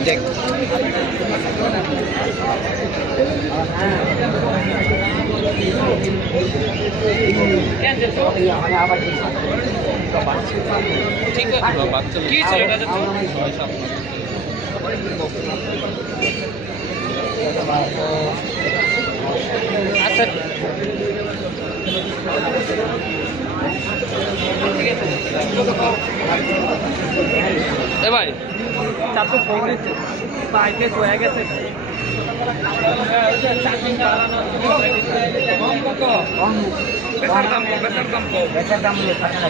দেখ ঠিক আছে কি ছিল এটা আচ্ছা এ ভাই চাপ তো ফোন দিচ্ছে বাইকে হয়ে গেছে বেচার দাম মাথাটা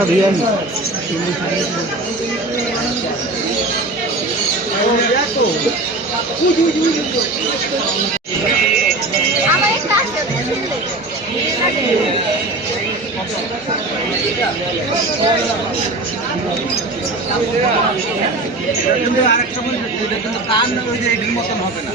ধুয়ে আনি আরেকটা বলছে কিন্তু কান ওই যে এটির মতন হবে না।